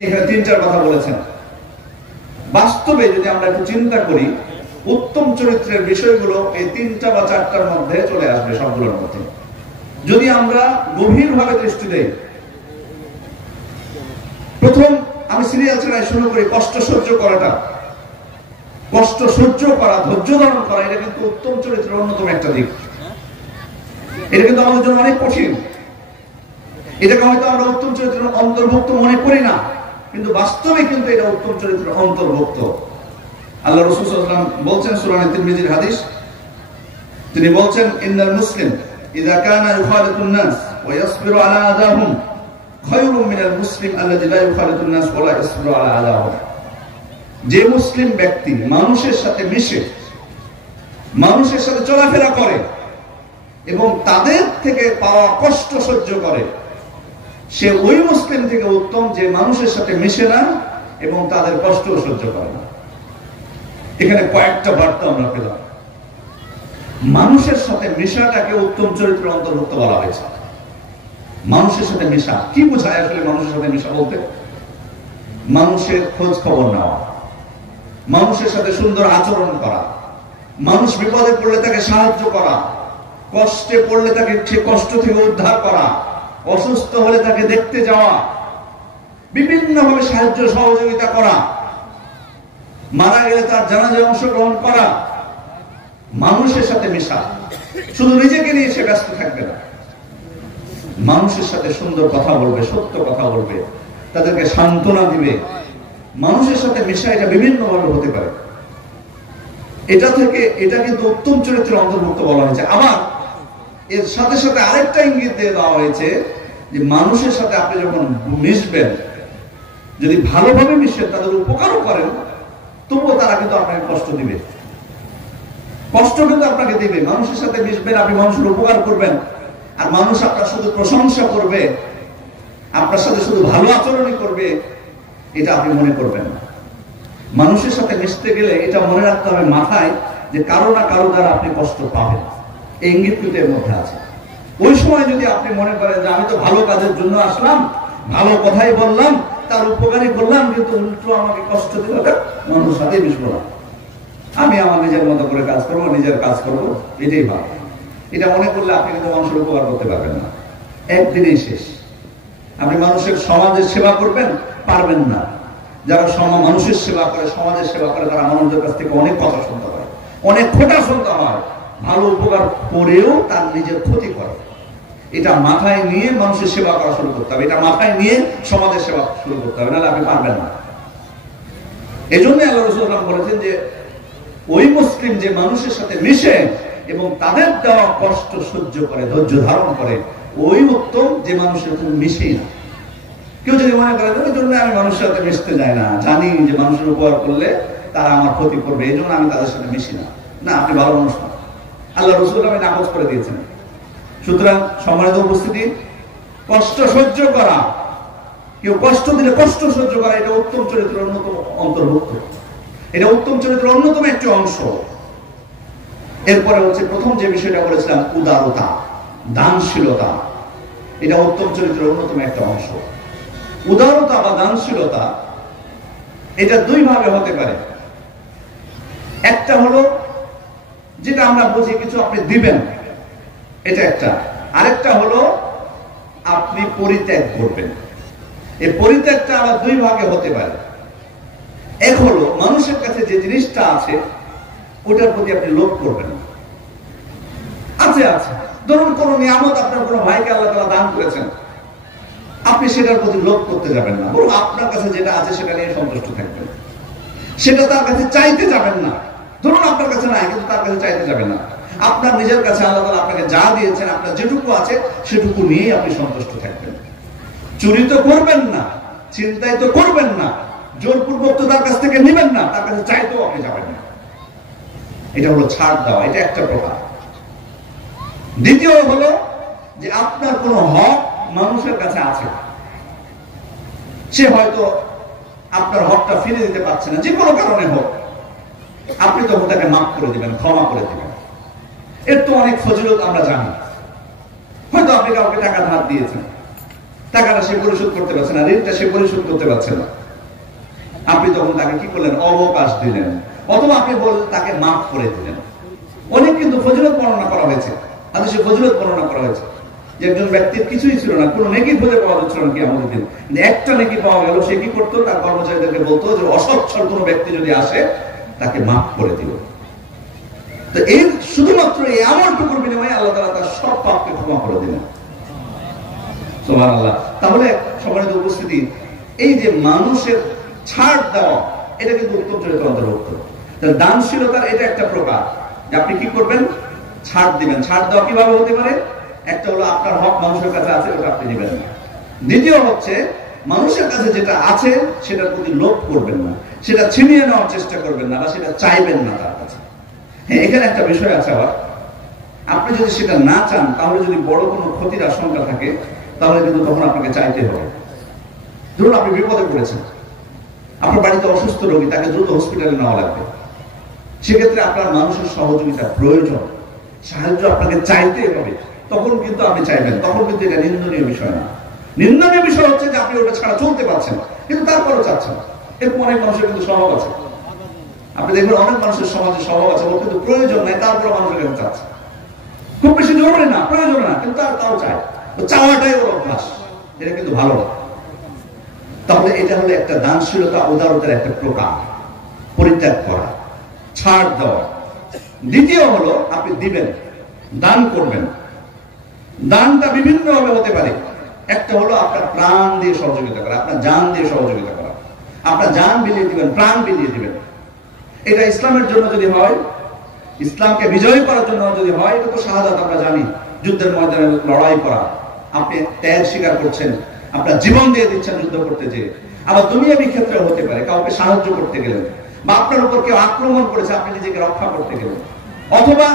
এখানে তিনটার কথা বলেছেন। বাস্তবে যদি আমরা একটু চিন্তা করি, উত্তম চরিত্রের বিষয়গুলো এই তিনটা বা চারটার মধ্যে চলে আসবে, সবগুলোর মধ্যে যদি আমরা গভীরভাবে দৃষ্টি দেই। প্রথম আমি সিরিয়াল ছেড়াই শুরু করি, কষ্ট সহ্য করাটা। কষ্ট সহ্য করা, ধৈর্য ধারণ করা, এটা কিন্তু উত্তম চরিত্রের অন্যতম একটা দিক। এটা কিন্তু আমাদের জন্য অনেক কঠিন। এটাকে হয়তো আমরা উত্তম চরিত্রের অন্তর্ভুক্ত মনে করি না, কিন্তু বাস্তবে কিন্তু এটা উত্তম চরিত্রের অন্তর্ভুক্ত। আল্লাহ রাসূল সাল্লাল্লাহু আলাইহি ওয়াসাল্লাম বলছেন, সূরা তিরমিজির হাদিস, তিনি বলছেন, ইন্নাল মুসলিম ইযা কানা ইউখালিতুন নাস ওয়া ইয়াসবিরু আলা আযাহুম খায়রুম মিনাল মুসলিম আল্লাযী লা ইউখালিতুন নাস ওয়া লা ইয়াসবিরু আলা আযাহুম। যে মুসলিম ব্যক্তি মানুষের সাথে মিশে, মানুষের সাথে চলাফেরা করে এবং তাদের থেকে পাওয়া কষ্ট সহ্য করে, সে ওই মুসলিম থেকে উত্তম যে মানুষের সাথে মিশে না এবং তাদের কষ্ট সহ্য করে না। এখানে কয়েকটা বার্তা আমরা পেলাম। মানুষের সাথে মিশাটাকে উত্তম চরিত্রের অন্তর্ভুক্ত বলা হয়েছে। মানুষের সাথে মিশা কি বোঝায় আসলে? মানুষের সাথে মিশা বলতে মানুষের খোঁজ খবর নেওয়া, মানুষের সাথে সুন্দর আচরণ করা, মানুষ বিপদে পড়লে তাকে সাহায্য করা, কষ্টে পড়লে তাকে সে কষ্ট থেকে উদ্ধার করা, অসুস্থ হলে তাকে দেখতে যাওয়া, বিভিন্নভাবে সাহায্য সহযোগিতা করা, মারা গেলে তার জানাজায় অংশগ্রহণ করা। মানুষের সাথে মিশা, শুধু নিজেকে নিয়ে সে ব্যস্ত থাকবে না, মানুষের সাথে সুন্দর কথা বলবে, সত্য কথা বলবে, তাদেরকে সান্ত্বনা দিবে। মানুষের সাথে মিশা এটা বিভিন্নভাবে হতে পারে। এটা কিন্তু উত্তম চরিত্রের অন্তর্ভুক্ত বলা হয়েছে। আবার এর সাথে সাথে আরেকটা ইঙ্গিত দিয়ে দেওয়া হয়েছে যে মানুষের সাথে আপনি যখন মিশবেন, যদি ভালোভাবে মিশেন, তাদের উপকারও করেন, তবুও তারা কিন্তু আপনাকে কষ্ট দিবে, কষ্ট কিন্তু আপনাকে দিবে। মানুষের সাথে মিশবেন, আপনি মানুষের উপকার করবেন, আর মানুষ আপনার শুধু প্রশংসা করবে, আপনার সাথে শুধু ভালো আচরণই করবে, এটা আপনি মনে করবেন না। মানুষের সাথে মিশতে গেলে এটা মনে রাখতে হবে মাথায়, যে কারো না কারো দ্বারা আপনি কষ্ট পাবেন। এই ইঙ্গিত কিন্তু এর মধ্যে আছে। ওই সময় যদি আপনি মনে করেন যে আমি তো ভালো কাজের জন্য আসলাম, ভালো কথাই বললাম, তার উপকারী করলাম, কিন্তু উল্টো আমাকে কষ্ট দিল, মানুষের সাথে মিশবো না, আমি আমার নিজের মতো করে কাজ করবো, নিজের কাজ করবো, এটাই ভালো। এটা মনে করলে আপনি কিন্তু মানুষের উপকার করতে পারবেন না, একদিনেই শেষ। আপনি মানুষের সমাজের সেবা করবেন, পারবেন না। যারা মানুষের সেবা করে, সমাজের সেবা করে, তারা মানুষের কাছ থেকে অনেক কথা শুনতে হয়, অনেক খোঁটা শুনতে হয়, ভালো উপকার করেও তার নিজের ক্ষতি করে। এটা মাথায় নিয়ে মানুষের সেবা করা শুরু করতে হবে, এটা মাথায় নিয়ে সমাজের সেবা শুরু করতে হবে, নাহলে আপনি পারবেন না। এই জন্য আল্লাহ রাসূল বলেছেন যে ওই মুসলিম যে মানুষের সাথে মিশে এবং তাদের দেওয়া কষ্ট সহ্য করে, ধৈর্য ধারণ করে, ওই উত্তম যে মানুষের সাথে মিশেই না। কেউ যদি মনে করে ওই জন্য আমি মানুষের সাথে মিশতে যাই না, জানি যে মানুষের উপকার করলে তারা আমার ক্ষতি করবে, এই জন্য আমি তাদের সাথে মিশি না, না, আপনি ভালো মানুষ না। আল্লাহ রাসূল আমি নাকচ করে দিয়েছেন। সুতরাং সম্মানিত উপস্থিতি, কষ্ট সহ্য করা, কেউ কষ্ট দিলে কষ্ট সহ্য করা, এটা উত্তম চরিত্রের অন্যতম অন্তর্ভুক্ত, এটা উত্তম চরিত্রের অন্যতম একটি অংশ। এরপরে হচ্ছে প্রথম যে বিষয়টা বলেছিলাম, উদারতা, দানশীলতা, এটা উত্তম চরিত্রের অন্যতম একটা অংশ। উদারতা বা দানশীলতা এটা দুই ভাবে হতে পারে। একটা হলো যেটা আমরা বুঝি কিছু আপনি দিবেন, এটা একটা। আরেকটা হলো আপনি পরিত্যাগ করবেন। এই পরিত্যাগটা আবার দুই ভাগে হতে পারে। এক হলো মানুষের কাছে যে জিনিসটা আছে ওটার প্রতি আপনি লোভ করবেন। আছে ধরুন কোন নিয়ামত আপনার কোনো ভাইকে আল্লাহ তাআলা দান করেছেন, আপনি সেটার প্রতি লোভ করতে যাবেন না, বরং আপনার কাছে যেটা আছে সেটা নিয়ে সন্তুষ্ট থাকবেন। সেটা তার কাছে চাইতে যাবেন না। ধরুন আপনার কাছে নাই, কিন্তু তার কাছে চাইতে যাবেন না। আপনার নিজের কাছে আল্লাহ তাআলা আপনাকে যা দিয়েছেন, আপনার যেটুকু আছে সেটুকু নিয়েই আপনি সন্তুষ্ট থাকবেন। চুরি তো করবেন না, চিন্তাই তো করবেন না, জোরপূর্বক তো তার কাছ থেকে নেবেন না, তার কাছে চাইতেও আপনি যাবেন না। এটা হলো ছাড় দেওয়া, এটা একটা প্রকার। দ্বিতীয় হলো যে আপনার কোনো হক মানুষের কাছে আছে, সে হয়তো আপনার হকটা ফিরে দিতে পারছে না, যে কোনো কারণে হোক, আপনি তো তাকে মাফ করে দিবেন, ক্ষমা করে দিবেন। এর তো অনেক ফজিলত আমরা জানি। হয়তো আপনি কাউকে টাকা ধার দিয়েছেন, টাকাটা সে পরিশোধ করতে পারছে না, ঋণটা সে পরিশোধ করতে পারছে না, আপনি তখন তাকে কি করলেন? অবকাশ দিলেন, অথবা আপনি বললেন তাকে মাফ করে দিলেন। অনেক কিন্তু ফজিলত বর্ণনা করা হয়েছে, হাদিসে ফজিলত বর্ণনা করা হয়েছে যে একজন ব্যক্তির কিছুই ছিল না, কোনো নেকি খুঁজে পাওয়া যাচ্ছিল না কিয়ামতের দিন, একটা নেকি পাওয়া গেল, সে কি করতো? তার কর্মচারীদেরকে বলতো যে অসচ্ছল কোনো ব্যক্তি যদি আসে তাকে মাফ করে দিল। তো এই শুধুমাত্র এই আমলটুকুর বিনিময়ে আল্লাহ তাআলা তার সব পাপকে ক্ষমা করে দিলেন। সুবহানাল্লাহ। তাহলে সম্মানিত উপস্থিতি, এই যে মানুষের ছাড় দেওয়া, এটা কিন্তু উত্তম চরিত্র অন্তর্ভুক্ত। দানশীলতার এটা একটা প্রকার যে আপনি কি করবেন? ছাড় দিবেন। ছাড় দেওয়া কিভাবে হতে পারে? একটা হলো আপনার হক মানুষের কাছে আছে, ওটা আপনি দিবেন না। দ্বিতীয় হচ্ছে মানুষের কাছে যেটা আছে সেটার প্রতি লোভ করবেন না, সেটা ছিনিয়ে নেওয়ার চেষ্টা করবেন না, বা সেটা চাইবেন না তার কাছে। হ্যাঁ, এখানে একটা বিষয় আছে আবার, আপনি যদি সেটা না চান, তাহলে যদি বড় কোনো ক্ষতির আশঙ্কা থাকে, তাহলে কিন্তু তখন আপনাকে চাইতে হবে। ধরুন আপনি বিপদে পড়েছেন, আপনার বাড়িতে অসুস্থ রোগী, তাকে দ্রুত হসপিটালে নেওয়া লাগবে, সেক্ষেত্রে আপনার মানুষের সহযোগিতা প্রয়োজন, সাহায্য আপনাকে চাইতে হবে, তখন কিন্তু আপনি চাইবেন, তখন কিন্তু এটা নিন্দনীয় বিষয় না। নিন্দনীয় বিষয় হচ্ছে যে আপনি ওটা ছাড়া চলতে পারছেন কিন্তু তারপরও চাচ্ছেন। এরকম অনেক মানুষের কিন্তু স্বভাব আছে, আপনি দেখবেন অনেক মানুষের সমাজে স্বভাব আছে, ওর কিন্তু প্রয়োজন নাই, তারপর মানুষের কাছে চাচ্ছে, খুব বেশি জরুরি না, প্রয়োজন না, কিন্তু তাও চায়, চাওয়াটাই ওর অভ্যাস, এটা কিন্তু ভালো না। তাহলে এটা হলো একটা দানশীলতা, উদারতার একটা প্রকার, পরিত্যাগ করা, ছাড় দেওয়া। দ্বিতীয় হলো আপনি দিবেন, দান করবেন। দানটা বিভিন্ন ভাবে হতে পারে। একটা হলো আপনার প্রাণ দিয়ে সহযোগিতা করা, আপনার জান দিয়ে সহযোগিতা করা, আপনার জান বিলিয়ে দিবেন, প্রাণ বিলিয়ে দিবেন। এটা ইসলামের জন্য যদি হয়, ইসলামকে বিজয় করার জন্য যদি হয়, এটা তো শাহাদাত, আমরা জানি, যুদ্ধের ময়দানে লড়াই করা, আপনি ত্যাগ স্বীকার করছেন, আপনার জীবন দিয়ে দিচ্ছেন যুদ্ধ করতে যেয়ে। আবার দুনিয়াবী ক্ষেত্রে হতে পারে, কাউকে সাহায্য করতে গেলেন, বা আপনার উপর কেউ আক্রমণ করেছে, আপনি নিজেকে রক্ষা করতে গেলেন, অথবা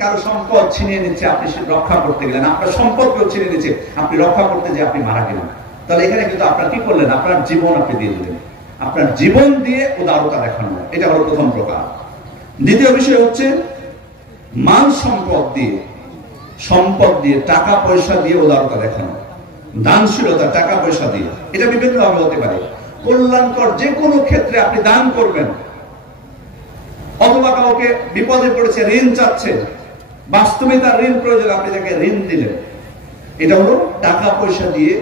কারো সম্পদ ছিনিয়ে নিচ্ছে, আপনি রক্ষা করতে গেলেন, আপনার সম্পদ কেউ ছিনিয়ে নিচ্ছে, আপনি রক্ষা করতে যে আপনি মারা গেলেন। তাহলে এখানে কিন্তু আপনার কি করলেন? আপনার জীবন আপনি দিয়ে দিলেন, আপনার জীবন দিয়ে উদারতা দেখানো, এটা হলো প্রথম প্রকার। দ্বিতীয় বিষয় হচ্ছে মাল সম্পদ দিয়ে, সম্পদ দিয়ে, টাকা পয়সা দিয়ে উদারতা দেখানো, দানশীলতা টাকা পয়সা দিয়ে। এটা বিভিন্ন ভাবে হতে পারে। কল্যাণকর যে কোনো ক্ষেত্রে আপনি দান করবেন, অথবা কাউকে বিপদে পড়েছে, ঋণ চাচ্ছে, বাস্তবে তার ঋণ প্রয়োজন, আপনি তাকে ঋণ দিলেন, এটা হলো টাকা পয়সা দিয়ে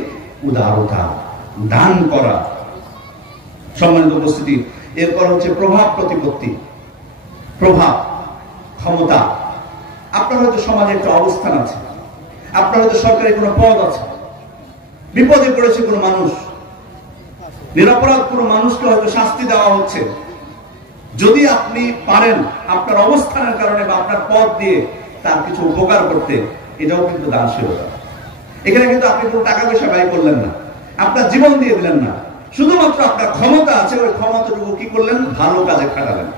উদারতা, দান করা। সম্মানিত উপস্থিতি, এরপর হচ্ছে প্রভাব প্রতিপত্তি, প্রভাব, ক্ষমতা। আপনার হয়তো সমাজে একটা অবস্থান আছে, আপনার হয়তো সরকারি কোনো পদ আছে, বিপদে পড়েছে কোনো মানুষ, নিরপরাধ কোনো মানুষকে হয়তো শাস্তি দেওয়া হচ্ছে, যদি আপনি পারেন আপনার অবস্থানের কারণে বা আপনার পদ দিয়ে তার কিছু উপকার করতে, এটাও কিন্তু দানশীলতা। এখানে কিন্তু আপনি কোনো টাকা পয়সা ব্যয় করলেন না, আপনার জীবন দিয়ে দিলেন না, শুধুমাত্র আপনার ক্ষমতা আছে, ওই ক্ষমতাটুকু কি করলেন? ভালো কাজে খাটালেন।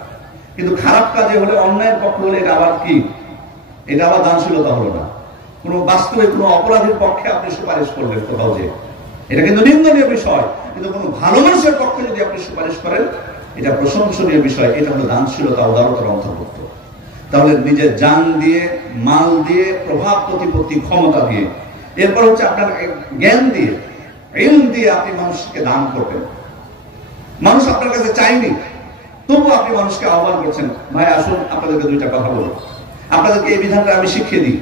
কিন্তু খারাপ কাজে হলে, অন্যায়ের পক্ষে হলে, এটা আবার কি? এটা আবার দানশীলতা হলো না। কোন বাস্তবে কোনো অপরাধের পক্ষে আপনি সুপারিশ করলেন কোথাও যে, এটা কিন্তু নিন্দনীয় বিষয়। কিন্তু কোনো ভালো মানুষের পক্ষে যদি আপনি সুপারিশ করেন, এটা প্রশংসনীয় বিষয়, এটা হলো দানশীলতা, উদারতার অন্তর্ভুক্ত। তাহলে নিজের জান দিয়ে, মাল দিয়ে, প্রভাব প্রতিপত্তি, ক্ষমতা দিয়ে, এরপর হচ্ছে আপনার জ্ঞান দিয়ে, ইলম দিয়ে আপনি মানুষকে দান করবেন। মানুষ আপনার কাছে চাইনি, তবু আপনি মানুষকে আহ্বান করছেন, ভাই আসুন আপনাদেরকে দুইটা কথা বলবো, আপনাদেরকে এই বিধানটা আমি শিখিয়ে দিই।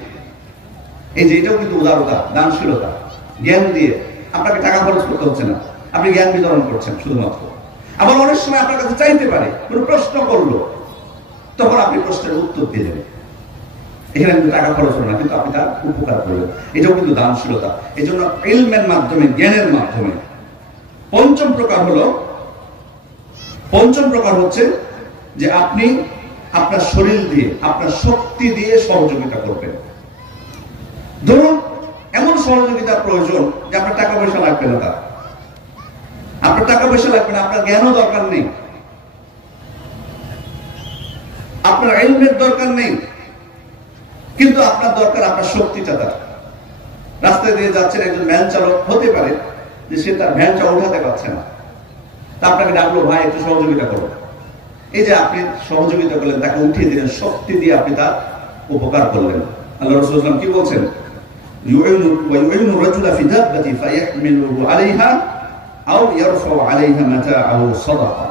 এই যে এটাও কিন্তু উদারতা, দানশীলতা। জ্ঞান দিয়ে, আপনাকে টাকা খরচ করতে হচ্ছে না, আপনি জ্ঞান বিতরণ করছেন শুধুমাত্র। আবার অনেক সময় আপনার কাছে চাইতে পারে, কোনো প্রশ্ন করলো, তখন আপনি প্রশ্নের উত্তর দিলেন, এখানে কিন্তু টাকা খরচ হলো না, কিন্তু আপনি তার উপকার করলেন, এটাও কিন্তু দানশীলতা। এই জন্য ইলমের মাধ্যমে, জ্ঞানের মাধ্যমে। পঞ্চম প্রকার হচ্ছে যে আপনি আপনার শরীর দিয়ে, আপনার শক্তি দিয়ে সহযোগিতা করবেন। ধরুন এমন সহযোগিতার প্রয়োজন যে আপনার টাকা পয়সা লাগবে না, তার আপনার টাকা পয়সা লাগবে না, আপনার জ্ঞানও দরকার নেই, আপনার ইলমের দরকার নেই, কিন্তু আপনার দরকার আপনার শক্তিটা। তার রাস্তায় দিয়ে যাচ্ছেন, একজন ভ্যান চালক হতে পারে যে সে তার ভ্যানটা উঠাতে পারছে না, তা আপনাকে ডাকলো, ভাই একটু সহযোগিতা করো। এই যে আপনি সহযোগিতা করলেন, তাকে উঠিয়ে দিলেন, শক্তি দিয়ে আপনি তার উপকার করলেন। আল্লাহ রাসূল সাল্লাল্লাহু আলাইহি ওয়াসাল্লাম কি বলছেন? يعين الرجل في دابة فيحمله عليها أو يرفع عليها متاعه صدقة।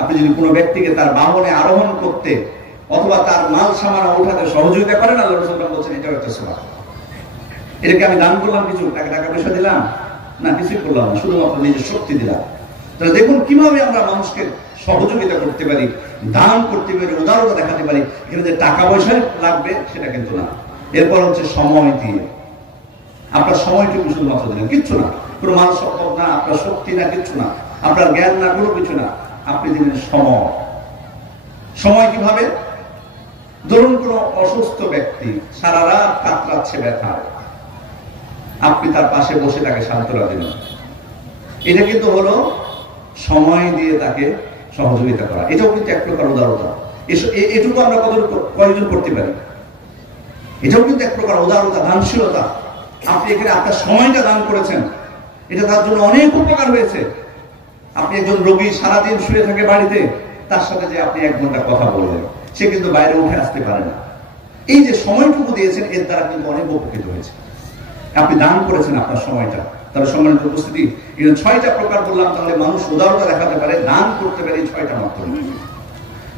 আপনি যদি কোনো ব্যক্তিকে তার বাহনে আরোহণ করতে অথবা তার মাল সামান ওঠাতে সহযোগিতা করেন, আল্লাহ রাসূল বলেছেন এটাও একটা সওয়াব। এটাকে আমি দান করলাম, কিছু টাকা পয়সা দিলাম না, কিছুই করলাম না, শুধুমাত্র নিজের শক্তি দিলাম। তাহলে দেখুন কিভাবে আমরা মানুষকে সহযোগিতা করতে পারি, দান করতে পারি, উদারতা দেখাতে পারি। এখানে যে টাকা পয়সা লাগবে সেটা কিন্তু না। এরপর হচ্ছে সময় দিয়ে, আপনার সময়টুকু শুধুমাত্র দিলেন, কিচ্ছু না, কোনো মাল সম্পদ না, আপনার শক্তি না, কিচ্ছু না, আপনার জ্ঞান না, কোনো কিছু না, আপনি দিলেন সময়। সময় কিভাবে? ধরুন কোনো অসুস্থ ব্যক্তি সারা রাত কাতরাচ্ছে ব্যথায়, আপনি তার পাশে বসে তাকে সান্ত্বনা দিলেন। এটা কিন্তু হলো সময় দিয়ে তাকে সহযোগিতা করা। এটাও কিন্তু এক প্রকার উদারতা। এটুকু আমরা কয়জন করতে পারি? এটাও কিন্তু এক প্রকার উদারতা, দানশীলতা। আপনি এখানে আপনার সময়টা দান করেছেন, এটা তার জন্য অনেক উপকার হয়েছে। আপনি একজন রোগী সারাদিন শুয়ে থাকে বাড়িতে, তার সাথে যে আপনি 1 ঘন্টা কথা বললেন, সে কিন্তু বাইরে উঠে আসতে পারে না। এই যে সময়টুকু দিয়েছেন, এর দ্বারা কিন্তু অনেক উপকৃত হয়েছে। আপনি দান করেছেন আপনার সময়টা। তাহলে সম্মানিত উপস্থিতি, এই 6টা প্রকার বললাম। তাহলে মানুষ উদারতা দেখাতে পারে, দান করতে পারে এই 6টা মাধ্যমে।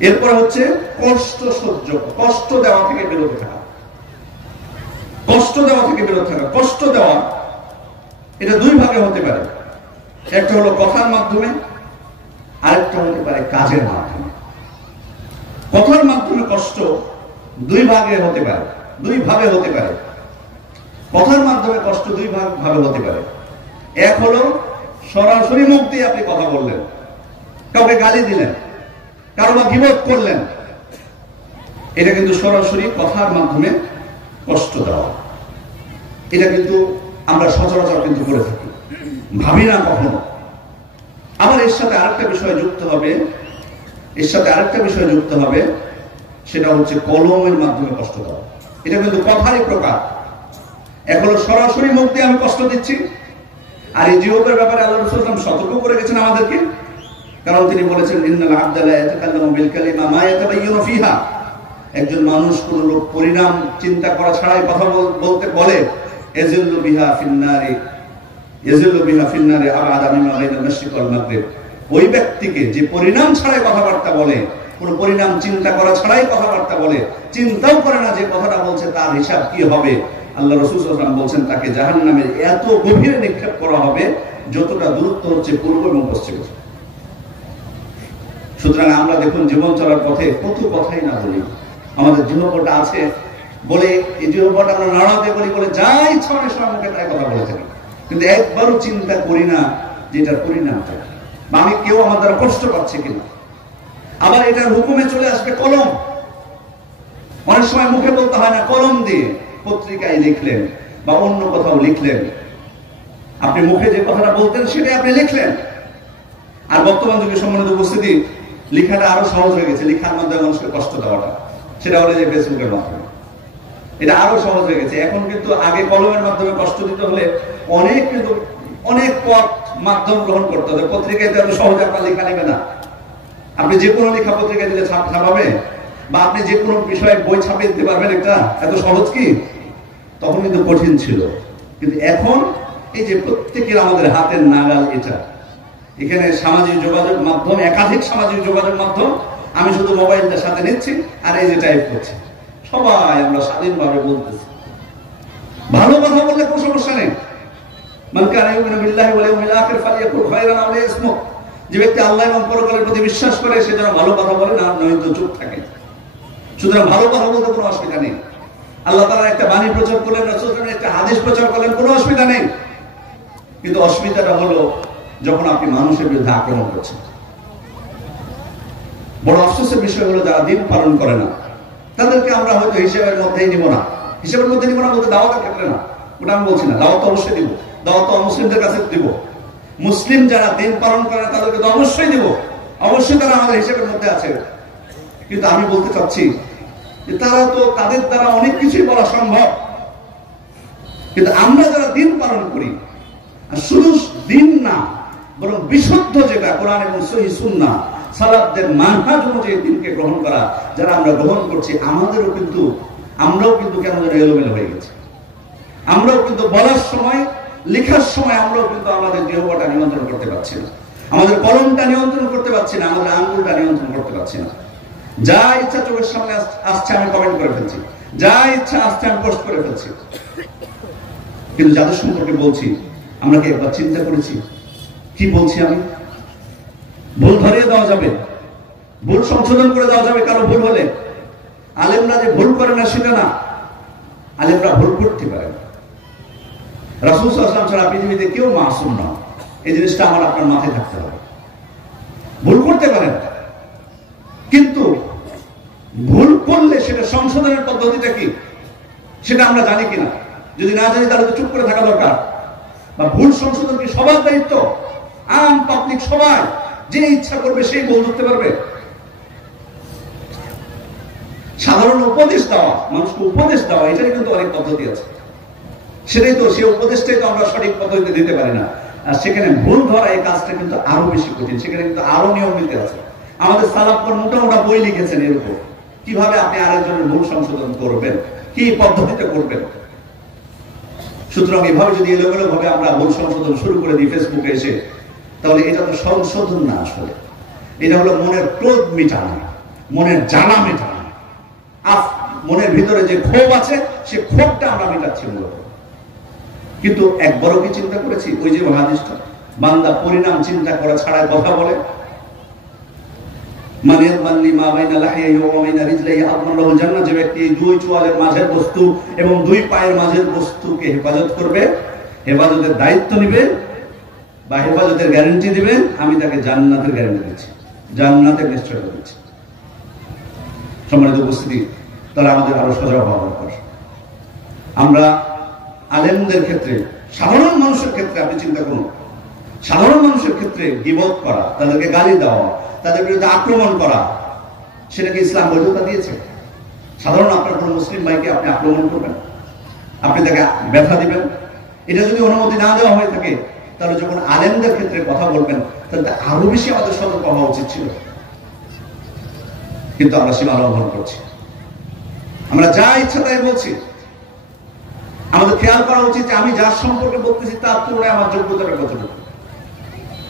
এরপর হচ্ছে কষ্ট সহ্য, কষ্ট দেওয়া থেকে বিরত থাকা। কষ্ট দেওয়া থেকে বিরত থাকা, কষ্ট দেওয়া এটা 2 ভাগে হতে পারে। একটা হলো কথার মাধ্যমে, আরেকটা হতে পারে কাজের মাধ্যমে। কথার মাধ্যমে কষ্ট 2 ভাগে হতে পারে, 2 ভাবে হতে পারে। কথার মাধ্যমে কষ্ট 2 ভাবে হতে পারে। এক হলো সরাসরি মুখ দিয়ে আপনি কথা বললেন, কাউকে গালি দিলেন, কারো বা গীবত করলেন, এটা কিন্তু সরাসরি কথার মাধ্যমে কষ্ট দেওয়া। এটা কিন্তু আমরা সচরাচর কিন্তু করে থাকি, ভাবি না কখনো। আবার এর সাথে আরেকটা বিষয় যুক্ত হবে, সেটা হচ্ছে কলমের মাধ্যমে কষ্ট দেওয়া। এটা কিন্তু কথারই প্রকার। এক হলো সরাসরি মুখ দিয়ে আমি কষ্ট দিচ্ছি, আর এই জিহ্বার ব্যাপারে আল্লাহ রাসূল সাল্লাল্লাহু আলাইহি ওয়াসাল্লাম সতর্ক করে গেছেন আমাদেরকে। কারণ তিনি বলেছেন, ইন্নাল আবদা লা ইয়াতাকাল্লামু বিল কালিমা মা ইয়াতাবায়্যানু ফিহা। একজন মানুষ কোন লোক পরিণাম চিন্তা করা ছাড়াই কথা বলতে বলে, ইয়াজিল্লু বিহা ফিন্নারি আবাদা মিমা বাইনাল মাশরিক ওয়াল মাগরিব। ওই ব্যক্তিকে যে পরিণাম ছাড়াই কথাবার্তা বলে, কোন পরিণাম চিন্তা করা ছাড়াই কথাবার্তা বলে, চিন্তাও করে না যে কথাটা বলছে তার হিসাব কি হবে, আল্লাহ রাসূল সাল্লাল্লাহু আলাইহি ওয়াসাল্লাম বলছেন তাকে জাহান্নামের এত গভীরে নিক্ষেপ করা হবে যতটা দূরত্ব হচ্ছে পূর্ব এবং পশ্চিম। সুতরাং আমরা দেখুন জীবন চলার পথে কত কথাই না বলি, আমাদের জিহ্বাটা আছে বলে এই জিহ্বাটা আমরা নাড়াতে বলি, বলে যাই ইচ্ছা সময় মুখে তাই কথা বলে থাকি, কিন্তু একবারও চিন্তা করি না যে এটার পরিণামটা বা আমি কেউ আমার দ্বারা কষ্ট পাচ্ছে কিনা। আবার এটার হুকুমে চলে আসবে কলম। অনেক সময় মুখে বলতে হয় না, কলম দিয়ে পত্রিকায় লিখলেন বা অন্য কোথাও লিখলেন, আপনি মুখে যে কথাটা বলতেন সেটাই আপনি লিখলেন। আর বর্তমান যুগে সম্মানিত উপস্থিতি, লেখাটা আরো সহজ হয়ে গেছে। লেখার মাধ্যমে মানুষকে কষ্ট দেওয়াটা, সেটা হলো যে ফেসবুকের মাধ্যমে, এটা আরো সহজ হয়ে গেছে। এখন কিন্তু আগে কলমের মাধ্যমে কষ্ট দিতে হলে অনেক পথ মাধ্যম গ্রহণ করতে হবে। পত্রিকায় তো সহজে আপনার লেখা নেবে না। আপনি যে কোনো লেখা পত্রিকায় দিলে ছাপাবে, বা আপনি যে কোনো বিষয়ে বই ছাপিয়ে দিতে পারবেন, একটা এত সহজ কি? তখন কিন্তু কঠিন ছিল। কিন্তু এখন এই যে প্রত্যেকের আমাদের হাতের নাগাল, এটা এখানে সামাজিক যোগাযোগ মাধ্যম, একাধিক সামাজিক যোগাযোগ মাধ্যম, আমি শুধু মোবাইলটার সাথে নিচ্ছি আর এই যে টাইপ করছি, সবাই আমরা স্বাধীনভাবে বলতেছি। ভালো কথা বললে কোনো সমস্যা নেই। মান কানা ইউমিনু বিল্লাহি ওয়াল ইয়াউমিল আখির ফালিয়াকুল খায়রান আও লিয়াসমুত। যে ব্যক্তি আল্লাহ এবং পরকালের প্রতি বিশ্বাস করে সে যেন ভালো কথা বলে, না নয়তো চুপ থাকে। সুতরাং ভালো কথা বলতে কোনো অসুবিধা নেই। আল্লাহ তাআলা একটা বাণী প্রচার করলেন, রাসূল সাল্লাল্লাহু আলাইহি ওয়াসাল্লাম একটা হাদিস প্রচার করলেন, কোনো অসুবিধা নেই। কিন্তু অসুবিধাটা হলো যখন আপনি মানুষের বিরুদ্ধে আক্রমণ করছেন। বড় আফসোসের বিষয় হলো যারা দিন পালন করে না, তাদেরকে আমরা হয়তো হিসেবের মধ্যেই নিব না। হিসেবের মধ্যে নিব না বলতে দাওয়াতের ক্ষেত্রে না, ওটা আমি বলছি না। দাওয়াত অবশ্যই দিব, দাওয়াত মুসলিমদের কাছে দিব। মুসলিম যারা দিন পালন করে তাদেরকে তো অবশ্যই দিব, অবশ্যই তারা আমাদের হিসেবের মধ্যে আছে। কিন্তু আমি বলতে চাচ্ছি যে তারা তো, তাদের দ্বারা অনেক কিছুই বলা সম্ভব, কিন্তু আমরা যারা দিন পালন করি, শুধু দিন না বরং বিশুদ্ধ যেটা কোরআন এবং সহিহ সুন্নাহ সালাফদের মানহাজ অনুযায়ী দিনকে গ্রহণ করা, যারা আমরা গ্রহণ করছি, আমরাও কিন্তু কেমন যেন এলোমেলো হয়ে গেছে। আমরাও কিন্তু বলার সময়, লেখার সময় আমরাও কিন্তু আমাদের জিহ্বাটা নিয়ন্ত্রণ করতে পারছি না, আমাদের কলমটা নিয়ন্ত্রণ করতে পারছি না, আমাদের আঙ্গুলটা নিয়ন্ত্রণ করতে পারছি না। যা ইচ্ছা চোখের সামনে আসছে আমি কমেন্ট করে ফেলছি, যা ইচ্ছা আসছে আমি পোস্ট করে ফেলছি। কিন্তু যাদের সম্পর্কে বলছি, আমরা কি একবার চিন্তা করেছি কি বলছি? আমি ভুল ধরিয়ে দেওয়া যাবে, ভুল সংশোধন করে দেওয়া যাবে কারো ভুল হলে। আলেমরা যে ভুল করে না সেটা না, আলেমরা ভুল করতে পারে। রাসূল সাল্লাল্লাহু আলাইহি ওয়াসাল্লাম ছাড়া পৃথিবীতে কেউ মাসুম না, এই জিনিসটা আমার আপনার মাথায় থাকতে হবে। ভুল করতে পারেন, কিন্তু ভুল করলে সেটা সংশোধনের পদ্ধতিটা কি সেটা আমরা জানি কিনা। যদি না জানি তাহলে তো চুপ করে থাকা দরকার। বা ভুল সংশোধন কি সবার দায়িত্ব? আম পাবলিক সবাই যে ইচ্ছা করবে সেই ভুল ধরতে পারবে? সাধারণ উপদেশ দেওয়া, মানুষকে উপদেশ দেওয়া, এটারই কিন্তু অনেক পদ্ধতি আছে। সেটাই তো, সেই উপদেশটাই তো আমরা সঠিক পদ্ধতিতে দিতে পারি না। আর সেখানে ভুল ধরা এই কাজটা কিন্তু আরো বেশি কঠিন, সেখানে কিন্তু আরো নিয়ম নীতি আছে। আমাদের সালাফগণ মোটা বই লিখেছেন এর উপর, কিভাবে আপনি আরেকজনের ভুল সংশোধন করবেন, কি পদ্ধতিতে করবেন। সুতরাং এভাবে যদি এলোমেলো ভাবে আমরা ভুল সংশোধন শুরু করে দিই ফেসবুকে এসে, তাহলে এটা তো সংশোধন না, আসলে এটা হলো মনের ক্রোধ মেটানো, মনের জ্বালা মেটানো। মনের ভিতরে যে ক্ষোভ আছে সে ক্ষোভটা আমরা মেটাচ্ছি মূলত। কিন্তু একবারও কি চিন্তা করেছি ওই যে হাদিসটা, বান্দা পরিণাম চিন্তা করা ছাড়া কথা বলে? মানে মা বাইনা লাহিয়াহি ওয়া বাইনা রিজলাইহি আদমানুল জান্নাহ, যে ব্যক্তি দুই চোয়ালের মাঝের বস্তু এবং দুই পায়ের মাঝের বস্তুকে হেফাজত করবে, হেফাজতের দায়িত্ব নেবে বা হেফাজতের গ্যারান্টি দিবে, আমি তাকে জান্নাতের গ্যারান্টি দিচ্ছি, জান্নাতের নিশ্চয়তা দিচ্ছি। সম্মানিত উপস্থিতি, তাহলে আমাদের আরো সজাগ হওয়া দরকার। আমরা আলেমদের ক্ষেত্রে, সাধারণ মানুষের ক্ষেত্রে আপনি চিন্তা করুন, সাধারণ মানুষের ক্ষেত্রে গীবত করা, তাদেরকে গালি দেওয়া, তাদের বিরুদ্ধে আক্রমণ করা, সেটাকে ইসলাম বৈধতা দিয়েছে? সাধারণ আপনার কোন মুসলিম ভাইকে আপনি আক্রমণ করবেন, আপনি তাকে ব্যথা দিবেন, এটা যদি অনুমতি না দেওয়া হয়ে থাকে, তাহলে যখন আলেমদের ক্ষেত্রে কথা বলবেন তাহলে আরো বেশি আমাদের সতর্ক হওয়া উচিত ছিল। কিন্তু আমরা সীমা লঙ্ঘন করছি, আমরা যা ইচ্ছা তাই বলছি। আমাদের খেয়াল করা উচিত যে আমি যার সম্পর্কে বলতেছি তার তুলনায় আমার যোগ্যতাটা কতটুকু।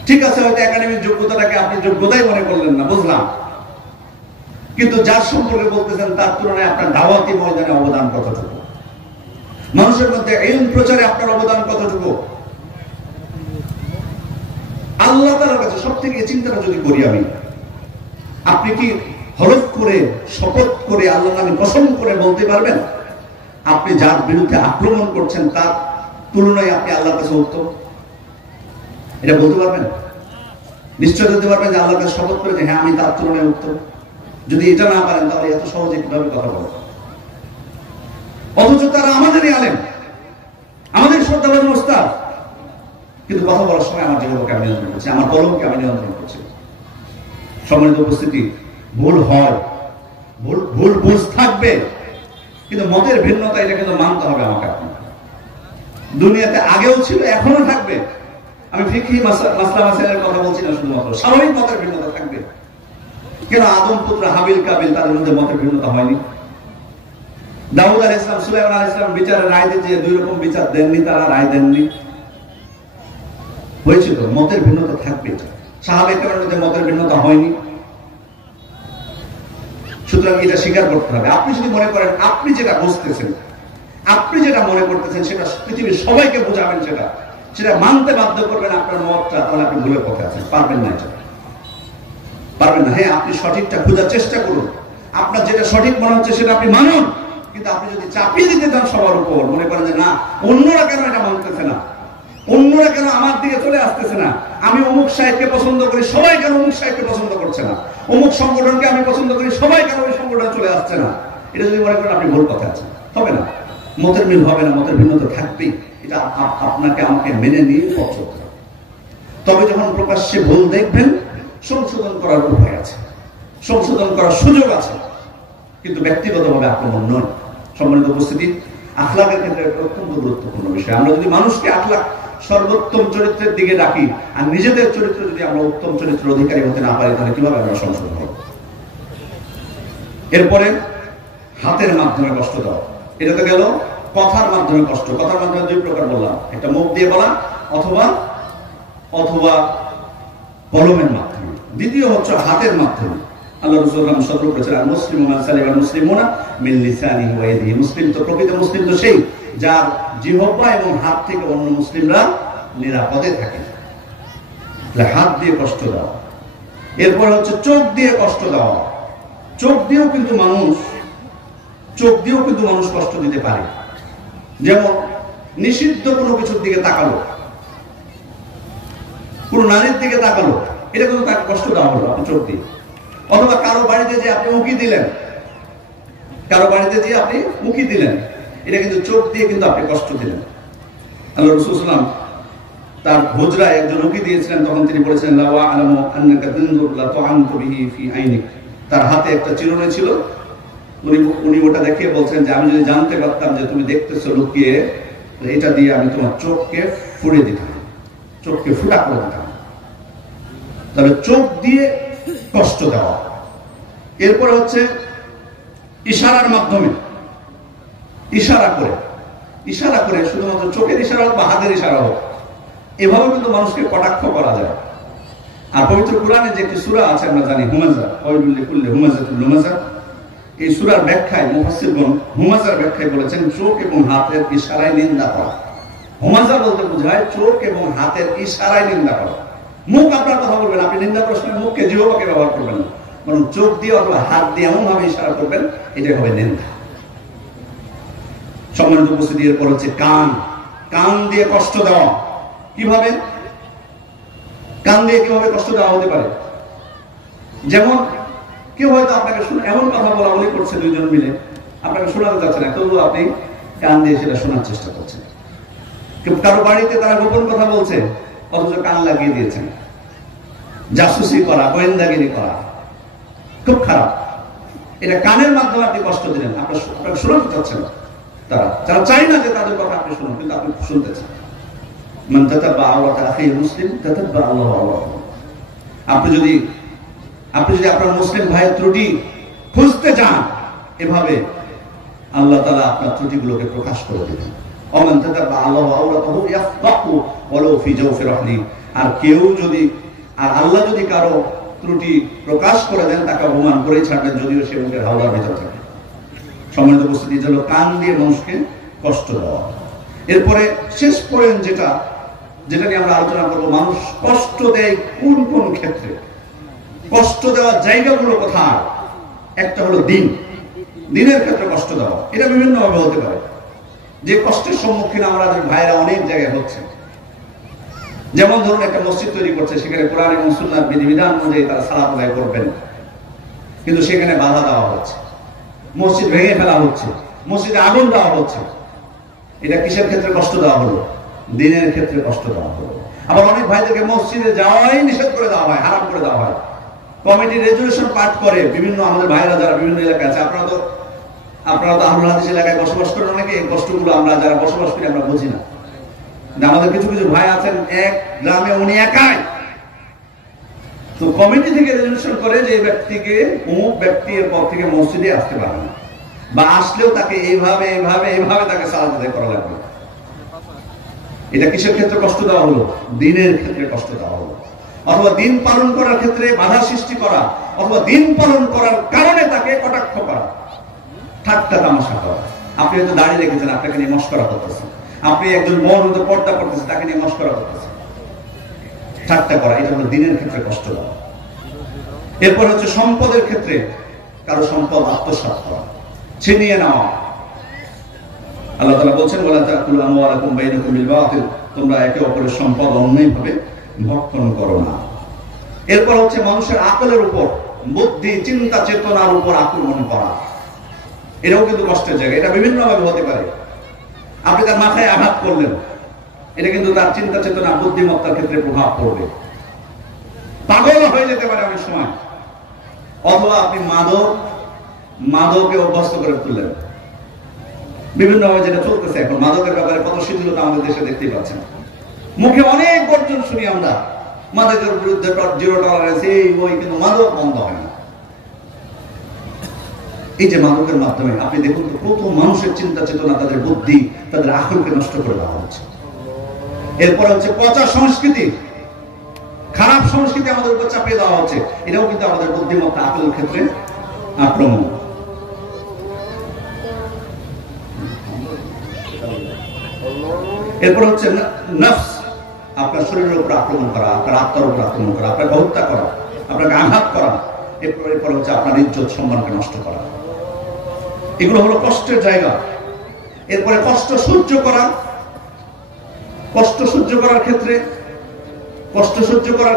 ঠিক আছে, হয়তো একাডেমিক যোগ্যতাটাকে আপনি যোগ্যতাই মনে করলেন না, বুঝলাম, কিন্তু যার সম্পর্কে বলতেছেন তার তুলনায় আপনার দাওয়াতি ময়দানে অবদান কতটুকু, মানুষের মধ্যে ইলম প্রচারে আপনার অবদান কতটুকু। আল্লাহ তাআলার কাছে সব থেকে এই চিন্তাটা যদি করি আমি, আপনি কি হলফ করে শপথ করে আল্লাহর নামে কসম করে বলতে পারবেন আপনি যার বিরুদ্ধে আক্রমণ করছেন তার তুলনায় আপনি আল্লাহর কাছে উত্তম? এটা বলতে পারবেন? নিশ্চয় দিতে পারবেন যে আল্লাহর কাছে শপথ করে যে হ্যাঁ আমি তার তুলনায় উত্তম? যদি এটা না পারেন তাহলে এত সহজে কিভাবে কথা বলেন? অথচ তারা আমাদেরই আলেম, আমাদের শ্রদ্ধাভাজন ওস্তাদ, কিন্তু কথা বলার সময় আমার জীবনকে আমি নিয়ন্ত্রণ করছি, আমার কলমকে আমি নিয়ন্ত্রণ করছি। সম্মানিত উপস্থিতি, ভুল হয়, ভুল বুঝ থাকবে, কিন্তু মতের ভিন্নতা এটা কিন্তু মানতে হবে আমাকে আপনাকে। দুনিয়াতে আগেও ছিল, এখনো থাকবে। আমি ফিকহি মাসলা মাসাইলের কথা বলছি না, শুধুমাত্র স্বাভাবিক মতের ভিন্নতা থাকবে। কেন আদম পুত্র হাবিল কাবিল তাদের মধ্যে মতের ভিন্নতা হয়নি? দাউদ আলাইহিস সালাম সুলাইমান আলাইহিস সালাম বিচারের রায় দিতে যে দুই রকম বিচার দেননি, তারা রায় দেননি, হয়েছিল। মতের ভিন্নতা থাকবে, সাহাবায়ে কেরামের মধ্যে মতের ভিন্নতা হয়নি। সুতরাং এটা স্বীকার করতে হবে। আপনি যদি মনে করেন আপনি যেটা বুঝতেছেন, আপনি যেটা মনে করতেছেন সেটা পৃথিবীর সবাইকে বোঝাবেন, সেটা মানতে বাধ্য করবেন আপনার মতটা, তাহলে আপনি ভুলের পথে আছেন, পারবেন না, এটা পারবেন না। হ্যাঁ, আপনি সঠিকটা খোঁজার চেষ্টা করুন, আপনার যেটা সঠিক মনে হচ্ছে সেটা আপনি মানুন। কিন্তু আপনি যদি চাপিয়ে দিতে চান সবার উপর, মনে করেন যে না অন্যরা কেন এটা মানতেছে না, অন্যরা কেন আমার দিকে চলে আসতেছে না, আমি অমুক সাহেবকে পছন্দ করি, সবাই কেন অমুক সাহেবকে পছন্দ করছে না, অমুক সংগঠনকে আমি পছন্দ করি, সবাই কেন ওই সংগঠনে চলে আসছে না, এটা যদি মনে করেন আপনি ভুল পথে আছেন। হবে না, মতের মিল হবে না, মতের ভিন্নতা থাকবেই। এটা আপনাকে আমাকে মেনে নিয়ে পথ চলতে হবে। তবে যখন প্রকাশ্যে ভুল দেখবেন, সংশোধন করার উপায় আছে, সংশোধন করার সুযোগ আছে, কিন্তু ব্যক্তিগতভাবে আক্রমণ নয়। সম্মানিত উপস্থিতি, আখলাকের ক্ষেত্রে অত্যন্ত গুরুত্বপূর্ণ বিষয়। আমরা যদি মানুষকে আখলাক সর্বোত্তম চরিত্রের দিকে ডাকি, আর নিজেদের চরিত্র যদি আমরা উত্তম চরিত্রের অধিকারী হতে না পারি, তাহলে কিভাবে আমরা সংশোধন হব? এরপরে হাতের মাধ্যমে কষ্ট দেওয়া, এটা তো গেল কথার মাধ্যমে কষ্ট। কথার মাধ্যমে দুই প্রকার বললাম, একটা মুখ দিয়ে বলা অথবা অথবা কলমের মাধ্যমে, দ্বিতীয় হচ্ছে হাতের মাধ্যমে। আল্লাহ রাসূল সতর্ক করেছেন, আর মুসলিম মান সালিমাল মুসলিমুনা মিন লিসানিহি ওয়া ইয়াদিহি। মুসলিম তো প্রকৃত মুসলিম তো সেই যার জিহ্বা এবং হাত থেকে অন্য মুসলিমরা নিরাপদে থাকে। হাত দিয়ে কষ্ট দেওয়া। এরপর হচ্ছে চোখ দিয়ে কষ্ট দেওয়া। চোখ দিয়েও কিন্তু মানুষ কষ্ট দিতে পারে। যেমন নিষিদ্ধ কোনো কিছুর দিকে তাকালো, কোন নারীর দিকে তাকালো, এটা কিন্তু তাকে কষ্ট দেওয়া হলো আপনি চোখ দিয়ে। অথবা কারো বাড়িতে যে আপনি উঁকি দিলেন, এটা কিন্তু চোখ দিয়ে কিন্তু আপনি কষ্ট দিলেন। আল্লাহ রাসূল সাল্লাল্লাহু আলাইহি ওয়াসাল্লাম তার হুজরায় একজন উঁকি দিয়েছিলেন, তখন তিনি বলেছেন লা ওয়া আলামু আন্নাকা তানজুর লা তুআনতু বিহি ফি আইনিক। তার হাতে একটা চিরুনি ছিল, উনি ওটা দেখিয়ে বলছেন যে আমি যদি জানতে পারতাম যে তুমি দেখতেছো লুকিয়ে, এটা দিয়ে আমি তোমার চোখকে ফুড়ে দিতাম, চোখকে ফুটা করে দিতাম। তাহলে চোখ দিয়ে কষ্ট দেওয়া। এরপরে হচ্ছে ইশারার মাধ্যমে, ইশারা করে শুধুমাত্র চোখের ইশারা হোক বা হাতের ইশারা হোক, এভাবে কিন্তু মানুষকে কটাক্ষ করা যায়। আর পবিত্র কোরআনে যে একটি সূরা আছে আমরা জানি, হুমাযা, ওয়াইলুল লিকুল্লি হুমাযাতুল লুমাযা। এই সূরার ব্যাখ্যায় মুফাসসিরগণ হুমাযার ব্যাখ্যায় বলেছেন চোখ এবং হাতের ইশারায় নিন্দা করা। হুমাযা বলতে বোঝায় চোখ এবং হাতের ইশারায় নিন্দা করা। মুখ আপনার কথা বলবেন, আপনি নিন্দা করার সময় মুখকে জিহ্বাকে ব্যবহার করবেন না, বরং চোখ দিয়ে অথবা হাত দিয়ে এমন ভাবে ইশারা করবেন, এটা হবে নিন্দা। সম্মানিত উপস্থিতি, এরপর হচ্ছে কান দিয়ে কষ্ট দেওয়া। কিভাবে কান দিয়ে কিভাবে কষ্ট দেওয়া হতে পারে? যেমন কেউ হয়তো আপনাকে এমন কথা বলা করছে, দুইজন মিলে আপনাকে শোনাতে যাচ্ছে না, তবুও আপনি কান দিয়ে সেটা শোনার চেষ্টা করছেন। কারো বাড়িতে তারা গোপন কথা বলছে, অথচ কান লাগিয়ে দিয়েছেন। জাসুসি করা, গোয়েন্দাগিরি করা খুব খারাপ। এটা কানের মাধ্যমে আপনি কষ্ট দিলেন, আপনাকে শোনাতে চাচ্ছেন তারা চাই না যে তাদের কথা আপনি শুনুন, কিন্তু আপনি শুনতেছেন। মান তাতাব্বা আওরাত আখিহি মুসলিম তাতাব্বা আল্লাহু আওরাতাহু। আপনি যদি আপনার মুসলিম ভাইয়ের ত্রুটি খুঁজতে চান, এভাবে আল্লাহ তাআলা আপনার ত্রুটিগুলোকে প্রকাশ করে দেবেন। ওমান তাতাব্বা আল্লাহু আওরাতাহু ইয়াফদাহু ওয়ালাউ ফি জাওফি রাহলি। আর আল্লাহ যদি কারো ত্রুটি প্রকাশ করে দেন, তাকে অপমান করেই ছাড়বেন, যদিও সে মুখের হাওয়ার ভিতর থাকে। সম্মানিত উপস্থিতি, হলো কান দিয়ে মানুষকে কষ্ট দেওয়া। এরপরে শেষ পয়েন্ট যেটা নিয়ে আমরা আলোচনা করবো, মানুষ কষ্ট দেয় কোন কোন ক্ষেত্রে, কষ্ট দেওয়ার জায়গাগুলো কোথায়। একটা হলো দিনের ক্ষেত্রে কষ্ট দেওয়া। এটা বিভিন্ন ভাবে হতে পারে। যে কষ্টের সম্মুখীন আমাদের ভাইরা অনেক জায়গায় হচ্ছে, যেমন ধরুন একটা মসজিদ তৈরি করছে, সেখানে কোরআন এবং সুন্নাহর বিধিবিধান অনুযায়ী তারা সালাত আদায় করবেন, কিন্তু সেখানে বাধা দেওয়া হচ্ছে, মসজিদ ভেঙে ফেলা হচ্ছে, মসজিদে আগুন দেওয়া হচ্ছে। এটা কিসের ক্ষেত্রে কষ্ট দেওয়া হলো? দিনের ক্ষেত্রে কষ্ট দেওয়া হলো। আবার অনেক ভাইদেরকে মসজিদে যাওয়াই নিষেধ করে দেওয়া হয়, হারাম করে দেওয়া হয়। কমিটি রেজুলেশন পাঠ করে বিভিন্ন আমাদের ভাইরা যারা বিভিন্ন এলাকায় আছে, আপনারা তো আহলুল হাদিস এলাকায় বসবাস করেন অনেকে, এই কষ্টগুলো আমরা যারা বসবাস করি আমরা বুঝি না। আমাদের কিছু ভাই আছেন এক গ্রামে, উনি একাই, তো কমিটি থেকে রেজুলেশন করে যে ব্যক্তিকে অমুক ব্যক্তি এরপর থেকে মসজিদে আসতে পারে না, বা আসলেও তাকে এইভাবে তাকে সালাত আদায় করা লাগবে। এটা কিসের ক্ষেত্রে কষ্ট দেওয়া হলো? দিনের ক্ষেত্রে কষ্ট দেওয়া হলো। অথবা দিন পালন করার ক্ষেত্রে বাধা সৃষ্টি করা, অথবা দিন পালন করার কারণে তাকে কটাক্ষ করা, ঠাট্টা তামাশা করা। আপনি হয়তো দাঁড়িয়ে রেখেছেন, আপনাকে নিয়ে মশকরা করতেছেন। আপনি একজন বোন হয়তো পর্দা করতেছেন, তাকে নিয়ে মশকরা করতেছেন, ঠাট্টা করা। এটা হলো দিনের ক্ষেত্রে কষ্ট দেওয়া। এরপর হচ্ছে সম্পদের ক্ষেত্রে কারো সম্পদ আত্মসাৎ করা, ছিনিয়ে নেওয়া। আল্লাহ তাআলা বলছেন, ওয়ালা তাকুলু আমওয়ালাকুম বাইনাকুম বিল বাতিল, তোমরা একে অপরের সম্পদ অন্যায়ভাবে ভক্ষণ করো না। এরপর হচ্ছে মানুষের আকলের উপর, বুদ্ধি, চিন্তা, চেতনার উপর আক্রমণ করা। এটাও কিন্তু কষ্টের জায়গা। এটা বিভিন্ন ভাবে হতে পারে। আপনি তার মাথায় আঘাত করলেন, এটা কিন্তু তার চিন্তা, চেতনা, বুদ্ধিমত্তার ক্ষেত্রে প্রভাব পড়বে। পাগল হয়ে যেতে পারে অনেক সময়। অথবা আপনি মাদকে অভ্যস্ত করে তুললেন। বিভিন্ন ভাবে যেটা চলতেছে এখন, মাদকের ব্যাপারে কত শিথিলতা আমাদের দেশে দেখতেই পাচ্ছেন। মুখে অনেক গর্জন শুনি আমরা, মাদকের বিরুদ্ধে জিরো টলারেন্স, এই ওই, কিন্তু মাদক বন্ধ হয় না। এই যে মাদকের মাধ্যমে আপনি দেখুন তো কত মানুষের চিন্তা চেতনা, তাদের বুদ্ধি, তাদের আকলকে নষ্ট করে দেওয়া হচ্ছে। এরপরে হচ্ছে পচা সংস্কৃতি, খারাপ সংস্কৃতি আমাদের উপর চাপিয়ে দেওয়া হচ্ছে। এটাও কিন্তু আমাদের বুদ্ধিমত্তা আকলের ক্ষেত্রে আক্রমণ। এরপর হচ্ছে নফস, আপনার শরীরের উপর আক্রমণ করা, আপনার আত্মার উপর আক্রমণ করা, আপনাকে হত্যা করা, আপনাকে আঘাত করা। এরপর হচ্ছে আপনার ইজ্জত সম্মানকে নষ্ট করা। এগুলো হলো কষ্টের জায়গা। এরপরে কষ্ট সহ্য করা। কষ্ট সহ্য করার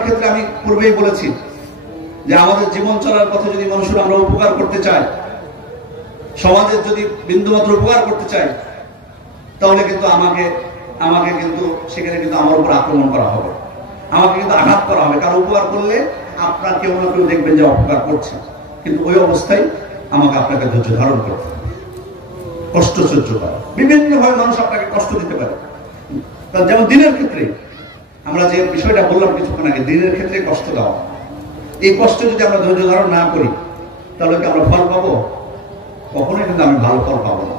ক্ষেত্রে আমি পূর্বেই বলেছি যে আমাদের জীবন চলার পথে যদি মানুষের আমরা উপকার করতে চাই, সমাজের যদি বিন্দুমাত্র উপকার করতে চাই, তাহলে কিন্তু আমাকে কিন্তু সেখানে কিন্তু আমার উপর আক্রমণ করা হবে, আমাকে কিন্তু আঘাত করা হবে। কারণ উপকার করলে আপনার কেউ না কেউ দেখবেন যে অপকার করছে, কিন্তু ওই অবস্থায় আমাকে আপনাকে ধৈর্য ধারণ করতে হবে, কষ্ট সহ্য করা। বিভিন্ন ভাবে মানুষ আপনাকে কষ্ট দিতে পারে। যেমন দিনের ক্ষেত্রে আমরা যে বিষয়টা বললাম কিছুক্ষণ আগে, দিনের ক্ষেত্রে কষ্ট দেওয়া। এই কষ্ট যদি আমরা ধৈর্য ধারণ না করি, তাহলে কি আমরা ফল পাবো? কখনোই কিন্তু আমি ভালো ফল পাবো না।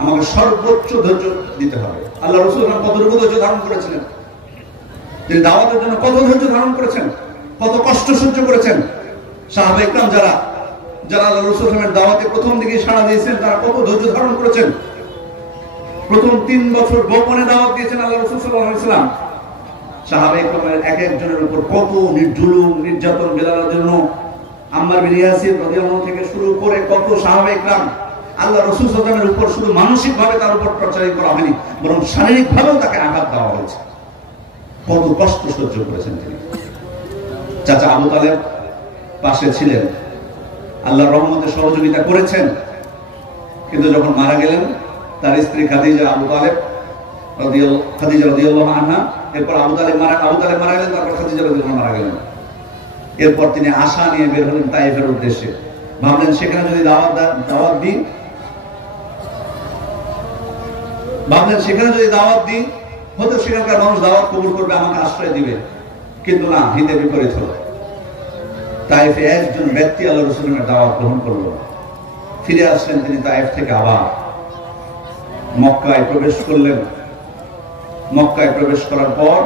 আমাকে সর্বোচ্চ ধৈর্য দিতে হবে। আল্লাহ রাসূল কতটুকু ধৈর্য ধারণ করেছিলেন, তিনি দাওয়াতের জন্য কত ধৈর্য ধারণ করেছেন, কত কষ্ট সহ্য করেছেন। সাহাবা ইকরাম যারা আল্লাহ রাসূলের দাওয়াতে প্রথম দিকে সাড়া দিয়েছেন, তারা কত ধৈর্য ধারণ করেছেন। প্রথম 3 বছর গোপনে দাওয়াত দিয়েছেন আল্লাহ রাসূল সাল্লাল্লাহু আলাইহি ওয়াসাল্লাম। সাহাবা ইকরামের এক একজনের উপর কত জুলুম নির্যাতন, বেলালের জন্য আম্মার বিন ইয়াসির রাদিয়াল্লাহু থেকে শুরু করে কত সাহাবা ইকরাম আল্লাহ রাসূল সাল্লাল্লাহু আলাইহি ওয়াসাল্লামের উপর শুধু মানসিকভাবে তার উপর টর্চারিং করা হয়নি, বরং শারীরিকভাবেও তাকে আঘাত দেওয়া হয়েছে। কত কষ্ট সহ্য করেছেন তিনি। চাচা আবু তালেব পাশে ছিলেন, আল্লাহর রহমতে সহযোগিতা করেছেন, কিন্তু যখন মারা গেলেন তার স্ত্রী খাদিজা রাদিয়াল্লাহু আনহা, এরপর আবু তালেব মারা গেলেন, তারপর খাদিজা রাদিয়াল্লাহু আনহা মারা গেলেন। এরপর তিনি আশা নিয়ে বের হলেন তায়েফের উদ্দেশ্যে। ভাবলেন সেখানে যদি দাওয়াত দিই হয়তো সেখানকার মানুষ দাওয়াত কবুল করবে, আমাকে আশ্রয় দিবে। কিন্তু না, হিতে বিপরীত হলো। তায়েফে একজন ব্যক্তি আল্লাহ রাসূলের দাওয়াত গ্রহণ করলো। ফিরে আসলেন তিনি তায়েফ থেকে, আবার মক্কায় প্রবেশ করলেন। মক্কায় প্রবেশ করার পর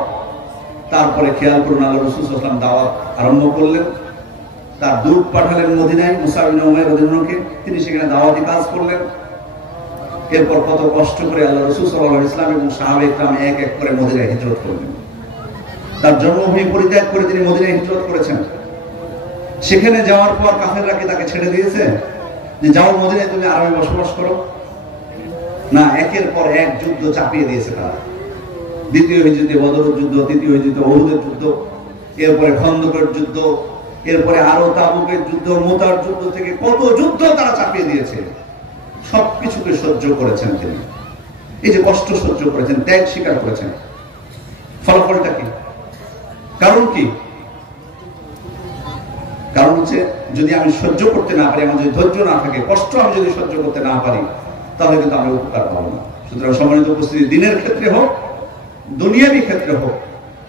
তারপরে খেয়াল করুন, আল্লাহ রাসূল সাল্লাল্লাহু আলাইহি ওয়াসাল্লাম দাওয়াত আরম্ভ করলেন। তার দূত পাঠালেন মদিনায় মুসআব ইবনে উমাইর রাদিয়াল্লাহু আনহু, তিনি সেখানে দাওয়াতি কাজ করলেন। এরপর কত কষ্ট করে আল্লাহ রাসূল সাল্লাল্লাহু আলাইহি ওয়াসাল্লাম এবং সাহাবা ইকরাম এক এক করে মদিনায় হিজরত করলেন। তার জন্মভূমি পরিত্যাগ করে তিনি মদিনায় হিজরত করেছেন। সেখানে যাওয়ার পর কাফেররা কি তাকে ছেড়ে দিয়েছে যে যাও মদিনায় তুমি আরামে বসবাস করো? না, একের পর এক যুদ্ধ চাপিয়ে দিয়েছে তারা। দ্বিতীয় হিজরতে বদরের যুদ্ধ, তৃতীয় হিজরতে উহুদের যুদ্ধ, এরপরে খন্দকের যুদ্ধ, এরপরে আরো তাবুকের যুদ্ধ, মুতার যুদ্ধ থেকে কত যুদ্ধ তারা চাপিয়ে দিয়েছে। সবকিছুকে সহ্য করেছেন তিনি। এই যে কষ্ট সহ্য করেছেন, ত্যাগ স্বীকার করেছেন, ফলাফলটা কি? কারণ কি? কারণ হচ্ছে যদি আমি সহ্য করতে না পারি, আমার যদি ধৈর্য না থাকে, কষ্ট আমি যদি সহ্য করতে না পারি, তাহলে কিন্তু আমি উপকার পাবো না। সুতরাং সম্মানিত উপস্থিতি, দিনের ক্ষেত্রে হোক, দুনিয়াবী ক্ষেত্রে হোক,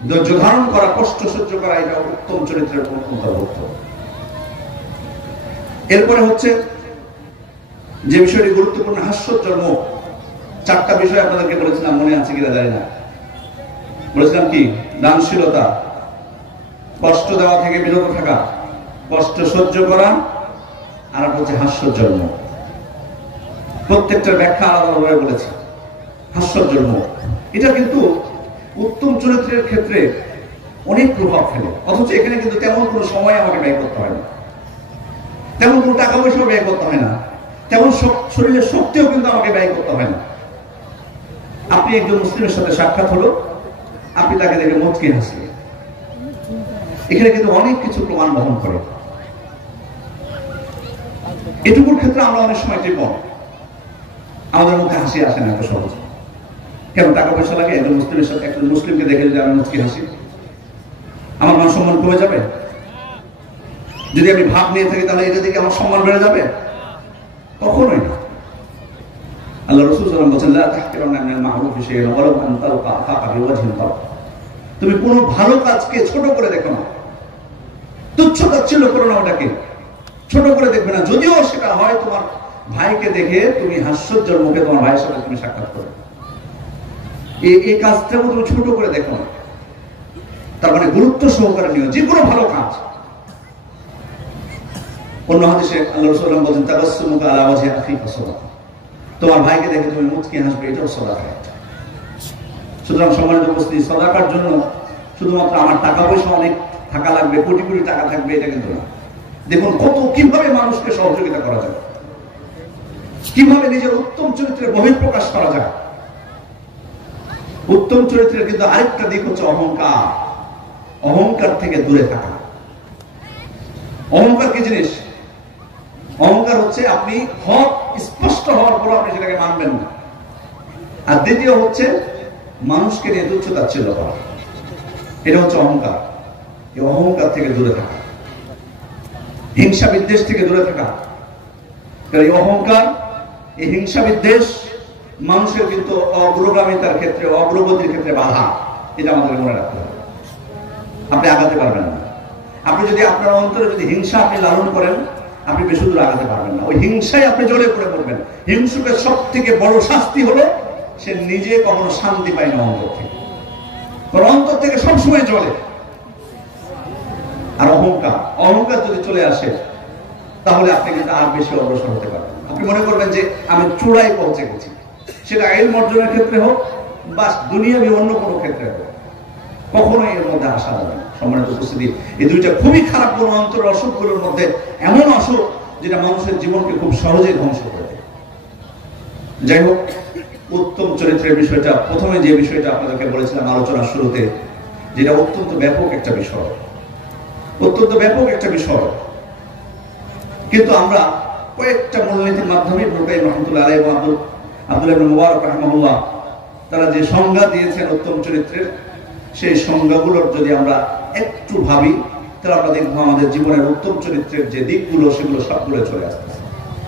ধৈর্য ধারণ করা, কষ্ট সহ্য করা, এটা উত্তম চরিত্রের অন্তর্ভুক্ত। এরপরে হচ্ছে যে বিষয়টি গুরুত্বপূর্ণ, হাস্যোজ্জ্বল মুখ। 4টা বিষয় আপনাদেরকে বলেছিলাম, মনে আছে কিনা জানি না। বলেছিলাম কি? দানশীলতা, কষ্ট দেওয়া থেকে বিরত থাকা, কষ্ট সহ্য করা, আর হচ্ছে হাস্যোজ্জ্বল মুখ। প্রত্যেকটার ব্যাখ্যা আলাদাভাবে বলেছি। হাস্যোজ্জ্বল মুখ এটা কিন্তু উত্তম চরিত্রের ক্ষেত্রে অনেক প্রভাব ফেলে। অথচ এখানে কিন্তু তেমন কোনো সময় আমাকে ব্যয় করতে হয় না, তেমন কোনো টাকা পয়সাও ব্যয় করতে হয় না, তেমন শরীরের শক্তিও কিন্তু আমাকে ব্যয় করতে হয় না। আপনি একজন মুসলিমের সাথে সাক্ষাৎ হলো, আপনি তাকে দেখে মুচকি হাসলেন, এখানে কিন্তু অনেক কিছু প্রমাণ বহন করে। এটুকুর ক্ষেত্রে আমরা অনেক সময় কৃপণ, আমাদের মধ্যে হাসি আসে না এত সহজ। কেন? টাকা পয়সা লাগে? একজন মুসলিমের সাথে একজন মুসলিমকে দেখে যদি আমি মুচকি হাসি, আমার মান সম্মান কমে যাবে? যদি আমি ভাব নিয়ে থাকি, তাহলে এটা থেকে আমার সম্মান বেড়ে যাবে? কখনোই না। আল্লাহ রাসূল সাল্লাল্লাহু আলাইহি ওয়াসাল্লাম বলেছেন, লা তাহকিরান্না মিনাল মা'রুফি শাইআন ওয়ালাউ আন তালকা আখাকা বিওয়াজহিন তালক। তুমি কোনো ভালো কাজকে ছোট করে দেখো না, তুচ্ছ তাচ্ছিল্য করো না ওটাকে। ছোট করে দেখবে না, যদিও সেটা হয় তোমার ভাইকে দেখে তুমি হাস্যজ্জ্বল মুখে তোমার ভাইয়ের সাথে তুমি সাক্ষাৎ করো, এই কাজটাও তুমি ছোট করে দেখো না। তার মানে গুরুত্ব সহকারে নিও যে কোনো ভালো কাজ। অন্য হাদিসে আল্লাহ রাসূল বলেন তাবাসসুমুকা আলা ওয়াজহি আখিকা সাদাকা, তোমার ভাইকে দেখে তুমি মুচকি হাসবে, এটাও সাদাকা। সুতরাং সম্মানিত উপস্থিতি, সাদাকার জন্য শুধুমাত্র আমার টাকা পয়সা অনেক থাকা লাগবে, কোটি কোটি টাকা থাকবে, এটা কিন্তু না। দেখুন কিভাবে মানুষকে সহযোগিতা করা যায়, কিভাবে নিজের উত্তম চরিত্রের বহিঃপ্রকাশ করা যায়। উত্তম চরিত্রের কিন্তু আরেকটা দিক হচ্ছে অহংকার। অহংকার থেকে দূরে থাকা। অহংকার কি জিনিস? অহংকার হচ্ছে আপনি হক স্পষ্ট হওয়ার পর আপনি সেটাকে মানবেন না। আর দ্বিতীয় হচ্ছে মানুষকে নিয়ে তুচ্ছ-তাচ্ছিল্য করা, এটা হচ্ছে অহংকার। এই অহংকার থেকে দূরে থাকা, হিংসা বিদ্বেষ থেকে দূরে থাকা। এই অহংকার, এই হিংসা বিদ্বেষ মানুষের কিন্তু অগ্রগামিতার ক্ষেত্রে, অগ্রগতির ক্ষেত্রে বাধা। এটা আমাদের মনে রাখতে হবে। আপনি আগাতে পারবেন না। আপনি যদি আপনার অন্তরে যদি হিংসা আপনি লালন করেন, আপনি বেশি দূর আগাতে পারবেন না। ওই হিংসায় আপনি জ্বলে পড়ে পড়বেন। হিংসুকের সব থেকে বড় শাস্তি হলো সে নিজে কখনো শান্তি পায় না অন্তর থেকে, অন্তর থেকে সবসময় জ্বলে। আর অহংকার যদি চলে আসে, তাহলে আপনি কিন্তু আর বেশি অগ্রসর হতে পারবেন। আপনি মনে করবেন যে আমি চূড়ায় পৌঁছে গেছি, সেটা ইলম অর্জনের ক্ষেত্রে হোক বা দুনিয়াবি অন্য কোনো ক্ষেত্রে হোক, কখনোই এর মধ্যে আসা যাবে না। সম্মানিত উপস্থিতি, এই দুইটা খুবই খারাপ কোন অন্তরের অসুখগুলোর মধ্যে এমন অসুখ যেটা মানুষের জীবনকে খুব সহজেই ধ্বংস করে দেয়। যাই হোক, উত্তম চরিত্রের বিষয়টা, প্রথমে যে বিষয়টা আপনাদেরকে বলেছিলাম আলোচনার শুরুতে, যেটা অত্যন্ত ব্যাপক একটা বিষয়, অত্যন্ত ব্যাপক একটা বিষয়, কিন্তু আমরা কয়েকটা মূলনীতির মাধ্যমে ইবনে কাইয়িম রাহমাতুল্লাহ আলাইহি এবং আব্দুল্লাহ ইবনে মুবারক রাহিমাহুল্লাহ তারা যে সংজ্ঞা দিয়েছেন উত্তম চরিত্রের, সেই সংজ্ঞাগুলোর যদি আমরা একটু ভাবি, তাহলে আমরা দেখবো আমাদের জীবনের উত্তম চরিত্রের যে দিকগুলো, সেগুলো সবগুলো চলে আসতেছে।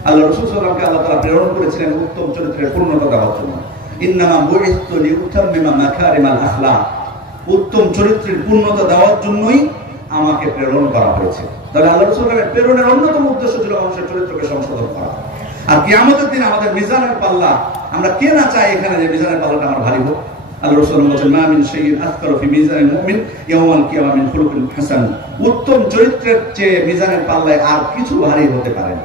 আল্লাহ রাসূল সাল্লাল্লাহু আলাইহি ওয়াসাল্লামকে আল্লাহ তাআলা প্রেরণ করেছিলেন উত্তম চরিত্রের পূর্ণতা দেওয়ার জন্য। ইন্নামা বুইসতু লিউতাম্মিমা মাকারিমাল আখলাক, উত্তম চরিত্রের পূর্ণতা দেওয়ার জন্যই আমাকে প্রেরণ করা হয়েছে। তাহলে আল্লাহ রাসূলের প্রেরণের অন্যতম উদ্দেশ্য ছিল মানুষের চরিত্রকে সংশোধন করা। আর কিয়ামতের দিন আমাদের মিজানের পাল্লা, আমরা কে না চাই এখানে যে মিজানের পাল্লাটা আমার ভারী হোক। আল্লাহ রাসূল বলেন মা মিন শাইইন আসকারু ফি মিজানিল মুমিন ইয়াওমাল কিয়ামা মিন খুলুকিল হাসান, উত্তম চরিত্রের চেয়ে মিজানের পাল্লায় আর কিছু ভারী হতে পারে না।